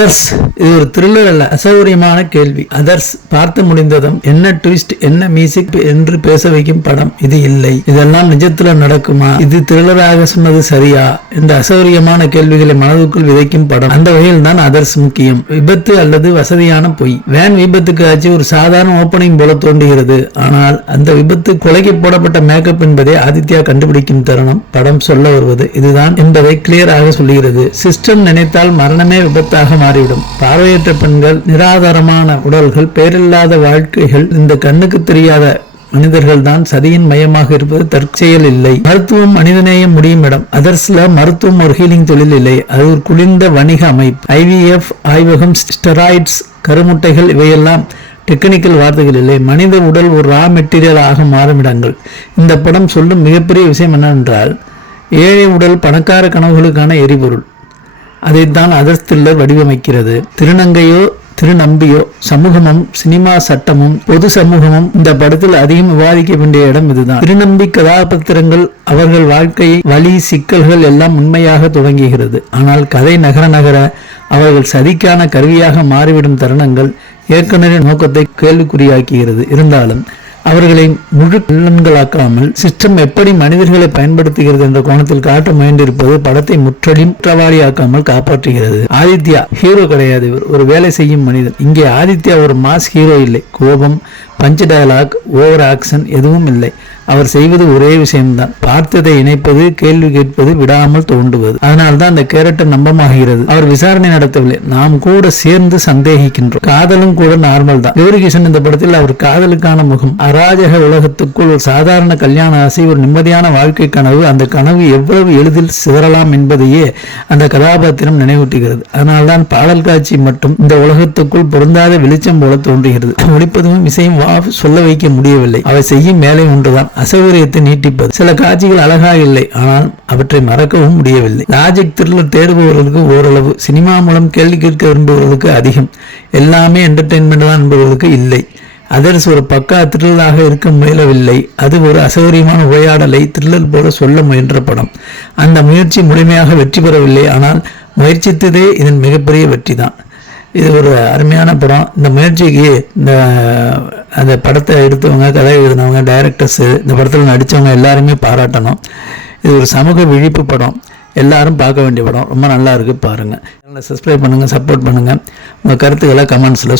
Others இது ஒரு thriller அல்ல அசௌகரியமான கேள்வி. அதர்ஸ் பார்த்து முடிந்ததும் என்ன ட்விஸ்ட் என்ன மியூசிக் என்று பேச வைக்கும் படம் இது இல்லை. இதெல்லாம் நிஜத்துல நடக்குமா? இது த்ரில்லராக சொன்னது சரியா? என்ற அசௌகரியமான கேள்விகளை மனதுக்குள் விதைக்கும் படம். அந்த வகையில் தான் அதர்ஸ் முக்கியம். விபத்து அல்லது வசதியான பொய். வேன் விபத்துக்கு ஆச்சு ஒரு சாதாரண ஓப்பனிங் போல தோன்றுகிறது. ஆனால் அந்த விபத்து கொலைக்கு போடப்பட்ட மேக்கப் என்பதை ஆதித்யா கண்டுபிடிக்கும் தருணம் படம் சொல்ல வருவது இதுதான் என்பதை கிளியராக சொல்லுகிறது. சிஸ்டம் நினைத்தால் மரணமே விபத்தாக மாறிவிடும். பார்வையற்ற பெண்கள் நிராதாரமான உடல்கள் பேரில்லாத வாழ்க்கைகள் இந்த கண்ணுக்கு தெரியாத மனிதர்கள் தான் சதியின் மையமாக இருப்பது தற்செயல் இல்லை. மருத்துவம் மனிதநேயம் முடியும் இடம். அதர்ஸ்ல மருத்துவம் ஒரு ஹீலிங் தொழில் இல்லை. அது ஒரு குளிர்ந்த வணிக அமைப்பு. ஐவிஎஃப் ஆய்வகம் ஸ்டெராய்ட்ஸ் கருமுட்டைகள் இவையெல்லாம் டெக்னிக்கல் வார்த்தைகள் இல்லை. மனித உடல் ஒரு ரா மெட்டீரியல் ஆக மாறும் இடங்கள். இந்த படம் சொல்லும் மிகப்பெரிய விஷயம் என்னவென்றால் ஏழை உடல் பணக்கார கனவுகளுக்கான எரிபொருள். அதைத்தான் அதர் த்ரில்லர் வடிவமைக்கிறது. திருநங்கையோ திருநம்பியோ சமூகமும் சினிமா சட்டமும் பொது சமூகமும் இந்த படத்தில் அதிகம் விவாதிக்க வேண்டிய இடம் இதுதான். திருநம்பி கதாபாத்திரங்கள் அவர்கள் வாழ்க்கை வழி சிக்கல்கள் எல்லாம் உண்மையாக தொடங்குகிறது ஆனால் கதை நகர நகர அவர்கள் சதிக்கான கருவியாக மாறிவிடும் தருணங்கள் ஏற்கனவே நோக்கத்தை கேள்விக்குறியாக்குகிறது. இருந்தாலும் அவர்களை முழு வில்லன்களாக்காமல் சிஸ்டம் எப்படி மனிதர்களை பயன்படுத்துகிறது என்ற கோணத்தில் காட்ட முயன்றிருப்பது படத்தை முற்றலும் குற்றவாளியாக்காமல் காப்பாற்றுகிறது. ஆதித்யா ஹீரோ கிடையாது. இவர் ஒரு வேலை செய்யும் மனிதன். இங்கே ஆதித்யா ஒரு மாஸ் ஹீரோ இல்லை. கோபம் பஞ்ச் டயலாக் ஓவர் ஆக்ஷன் எதுவும் இல்லை. அவர் செய்வது ஒரே விஷயம்தான். பார்த்ததை இணைப்பது கேள்வி கேட்பது விடாமல் தோண்டுவது அதனால்தான் அந்த கேரக்டர் நம்பமாகிறது. அவர் விசாரணை நடத்தவில்லை. நாம் கூட சேர்ந்து சந்தேகிக்கின்றோம். காதலும் கூட நார்மல் தான். கௌரிகிருஷ்ணன் இந்த படத்தில் அவர் காதலுக்கான முகம். அராஜக உலகத்துக்குள் ஒரு சாதாரண கல்யாண ஆசை ஒரு நிம்மதியான வாழ்க்கை கனவு அந்த கனவு எவ்வளவு எளிதில் சிதறலாம் என்பதையே அந்த கதாபாத்திரம் நினைவூட்டுகிறது. அதனால்தான் பாடல் காட்சி மட்டும் இந்த உலகத்துக்குள் பொருந்தாத வெளிச்சம் போல தோன்றுகிறது. ஒளிப்பதும் இசையும் வா சொல்ல வைக்க முடியவில்லை. அவை செய்யும் மேலே ஒன்றுதான். அசௌகரியத்தை நீட்டிப்பது. சில காட்சிகள் அழகாக இல்லை ஆனால் அவற்றை மறக்கவும் முடியவில்லை. லாஜிக் த்ரில்லர் தேடுபவர்களுக்கு ஓரளவு சினிமா மூலம் கேள்வி கேட்க விரும்புபவர்களுக்கு அதிகம். எல்லாமே என்டர்டெயின்மெண்ட் தான் என்பவர்களுக்கு இல்லை. அதர்ஸ் ஒரு பக்கா த்ரில்லராக இருக்க முயலவில்லை. அது ஒரு அசௌகரியமான உரையாடலை த்ரில்லர் போல சொல்ல முயன்ற படம். அந்த முயற்சி முழுமையாக வெற்றி பெறவில்லை ஆனால் முயற்சித்ததே இதன் மிகப்பெரிய வெற்றி தான் இது ஒரு அருமையான படம். இந்த முயற்சிக்கு இந்த அந்த படத்தை எடுத்தவங்க கதை எழுதினவங்க டைரக்டர்ஸு இந்த படத்தில் நடித்தவங்க எல்லாருமே பாராட்டணும். இது ஒரு சமூக விழிப்பு படம். எல்லாரும் பார்க்க வேண்டிய படம். ரொம்ப நல்லா இருக்குது பாருங்கள் சேனலை சப்ஸ்கிரைப் பண்ணுங்கள் சப்போர்ட் பண்ணுங்கள் உங்கள் கருத்துக்களை கமெண்ட்ஸில்